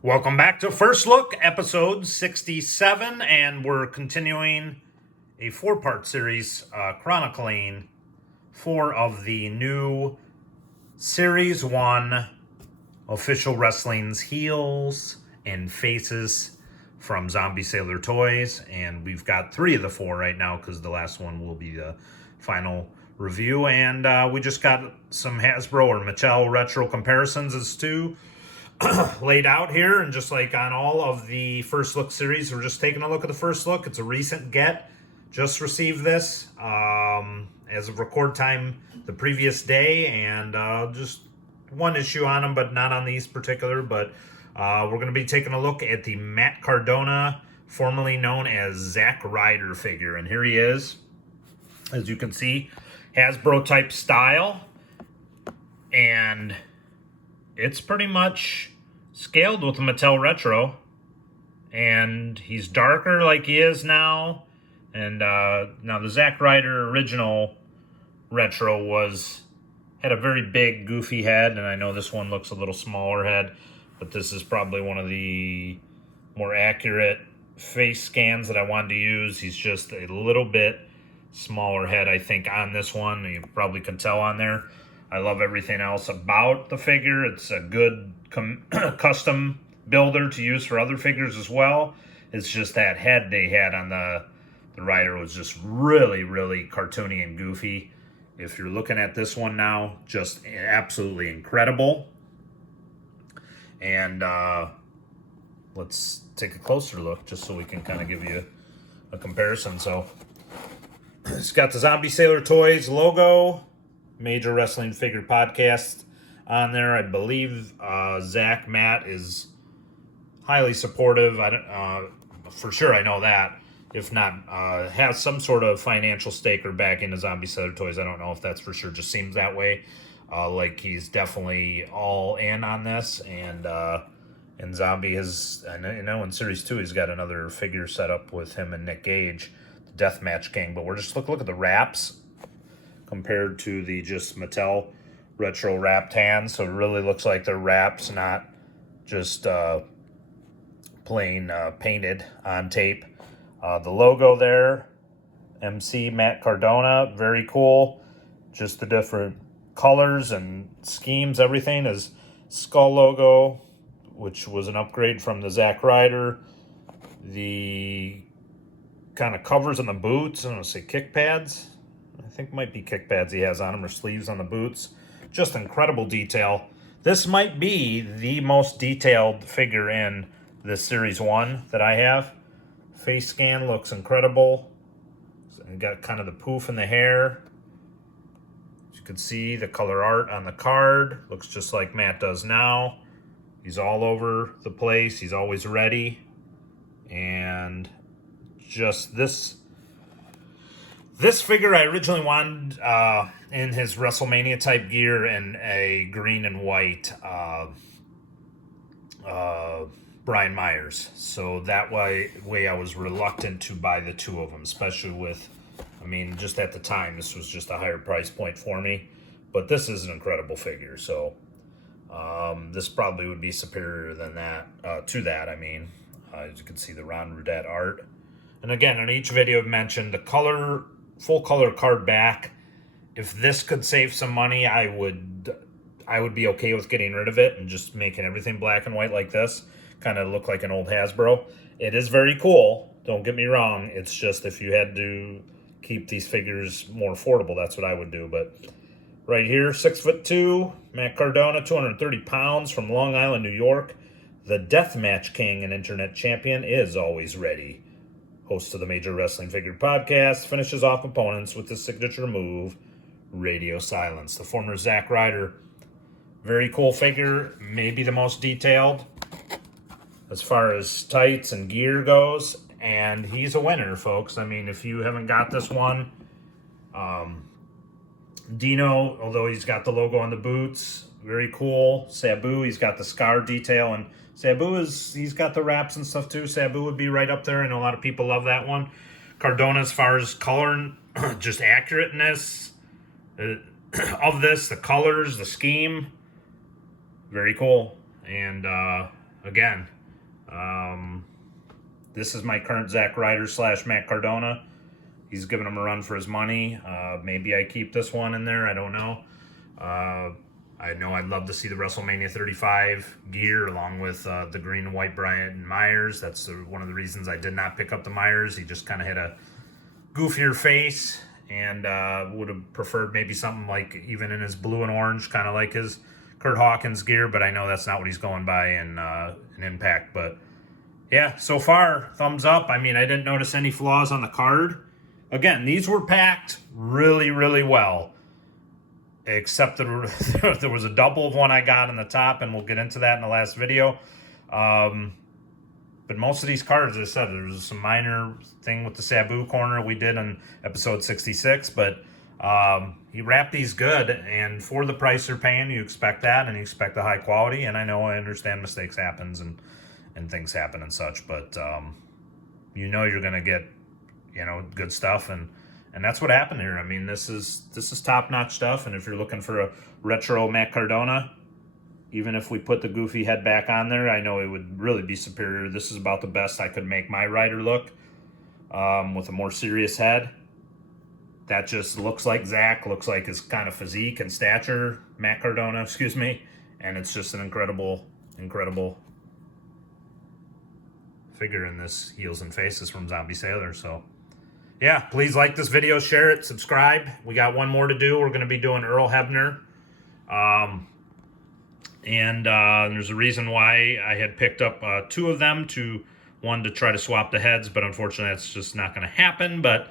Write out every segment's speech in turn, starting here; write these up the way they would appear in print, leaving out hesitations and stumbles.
Welcome back to First Look, episode 67, and we're continuing a four-part series chronicling four of the new Series 1 official wrestling's heels and faces from Zombie Sailor Toys, and we've got three of the four right now because the last one will be the final review, and we just got some Hasbro or Mattel retro comparisons as to laid out here, and just like on all of the First Look series, we're just taking a look at the First Look. It's a recent get. Just received this as of record time the previous day, and just one issue on them, but not on these particular. But we're going to be taking a look at the Matt Cardona, formerly known as Zack Ryder figure. And here he is, as you can see, Hasbro type style. And it's pretty much scaled with the Mattel Retro. And he's darker like he is now. And now the Zack Ryder original Retro had a very big, goofy head. And I know this one looks a little smaller head. But this is probably one of the more accurate face scans that I wanted to use. He's just a little bit smaller head, I think, on this one. You probably can tell on there. I love everything else about the figure. It's a good custom builder to use for other figures as well. It's just that head they had on the Rider was just really, really cartoony and goofy. If you're looking at this one now, just absolutely incredible. And let's take a closer look just so we can kind of give you a comparison. So it's got the Zombie Sailor Toys logo, Major Wrestling Figure Podcast on there. I believe Matt is highly supportive. For sure, I know that. If not, has some sort of financial stake or back into Zombie Sailor Toys. I don't know if that's for sure. Just seems that way. Like he's definitely all in on this. And Zombie has, I know in Series 2 he's got another figure set up with him and Nick Gage, the Deathmatch King. But we're just look at the wraps compared to the just Mattel retro wrapped hands. So it really looks like they're wraps, not just plain painted on tape. The logo there, MC Matt Cardona, very cool. Just the different colors and schemes, everything is skull logo, which was an upgrade from the Zack Ryder. The kind of covers on the boots, I don't know, say kick pads. I think might be kick pads he has on them, or sleeves on the boots. Just incredible detail. This might be the most detailed figure in this Series 1 that I have. Face scan looks incredible. Got kind of the poof in the hair. As you can see, the color art on the card looks just like Matt does now. He's all over the place. He's always ready. And just this figure I originally wanted in his WrestleMania type gear in a green and white Brian Myers. So that way I was reluctant to buy the two of them, especially with, I mean, just at the time, this was just a higher price point for me. But this is an incredible figure. So this probably would be superior than that, to that, I mean. As you can see, the Ron Rudette art. And again, in each video I've mentioned the color, full color card back. If this could save some money, I would be okay with getting rid of it and just making everything black and white like this. Kind of look like an old Hasbro. It is very cool, don't get me wrong. It's just if you had to keep these figures more affordable, that's what I would do. But right here, 6'2", Matt Cardona, 230 pounds, from Long Island, New York. The Deathmatch King and Internet Champion is always ready. Host of the Major Wrestling Figure Podcast, finishes off opponents with his signature move, Radio Silence. The former Zack Ryder, very cool figure, maybe the most detailed as far as tights and gear goes, and he's a winner, folks. I mean, if you haven't got this one, Dino, although he's got the logo on the boots, very cool. Sabu, he's got the scar detail, and Sabu he's got the wraps and stuff too. Sabu would be right up there, and a lot of people love that one. Cardona, as far as color and just accurateness of this, the colors, the scheme, very cool. And again, this is my current Zack Ryder / Matt Cardona. He's giving him a run for his money. Maybe I keep this one in there. I don't know. I know I'd love to see the WrestleMania 35 gear along with the green and white Brian Myers. That's one of the reasons I did not pick up the Myers. He just kind of had a goofier face, and would have preferred maybe something like even in his blue and orange, kind of like his Kurt Hawkins gear, but I know that's not what he's going by in Impact. But yeah, so far, thumbs up. I mean, I didn't notice any flaws on the card. Again, these were packed really, really well, except that there was a double of one I got in the top, and we'll get into that in the last video. But most of these cards, as I said, there was some minor thing with the Sabu corner we did in episode 66, but he wrapped these good, and for the price they're paying, you expect that, and you expect the high quality, and I understand mistakes happens and things happen and such, but you know you're going to get, you know, good stuff, and that's what happened here. I mean, this is top-notch stuff, and if you're looking for a retro Matt Cardona, even if we put the goofy head back on there, I know it would really be superior. This is about the best I could make my Ryder look, with a more serious head. That just looks like Zack, looks like his kind of physique and stature, Matt Cardona, excuse me, and it's just an incredible, incredible figure in this Heels and Faces from Zombie Sailor. So yeah, please like this video, share it, subscribe. We got one more to do. We're going to be doing Earl Hebner. And there's a reason why I had picked up two of them, one to try to swap the heads, but unfortunately that's just not going to happen. But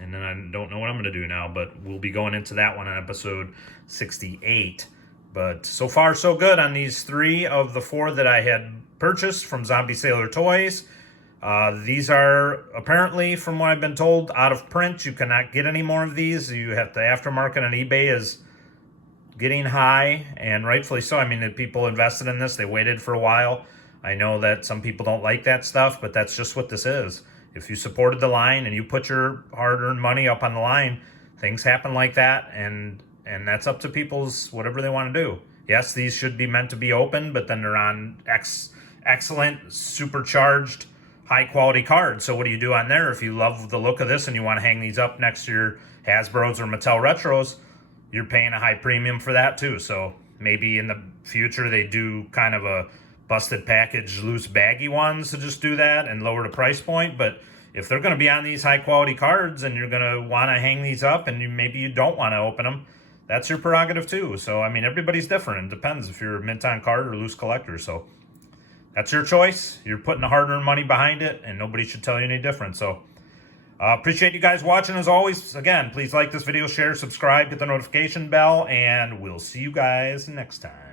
and then I don't know what I'm going to do now, but we'll be going into that one on episode 68. But so far so good on these 3 of the 4 that I had purchased from Zombie Sailor Toys. These are apparently, from what I've been told, out of print. You cannot get any more of these. You have the aftermarket on eBay is getting high, and rightfully so. I mean, the people invested in this, they waited for a while. I know that some people don't like that stuff, but that's just what this is. If you supported the line and you put your hard-earned money up on the line, things happen like that, and that's up to people's whatever they want to do. Yes, these should be meant to be open, but then they're on excellent, supercharged, high-quality cards. So what do you do on there? If you love the look of this and you want to hang these up next to your Hasbros or Mattel Retros, you're paying a high premium for that too. So maybe in the future they do kind of a busted package, loose baggy ones to just do that and lower the price point. But if they're going to be on these high quality cards and you're going to want to hang these up and maybe you don't want to open them, that's your prerogative too. So, I mean, everybody's different. It depends if you're a mint on card or loose collector. So that's your choice. You're putting the hard-earned money behind it, and nobody should tell you any different. So appreciate you guys watching as always. Again, please like this video, share, subscribe, hit the notification bell, and we'll see you guys next time.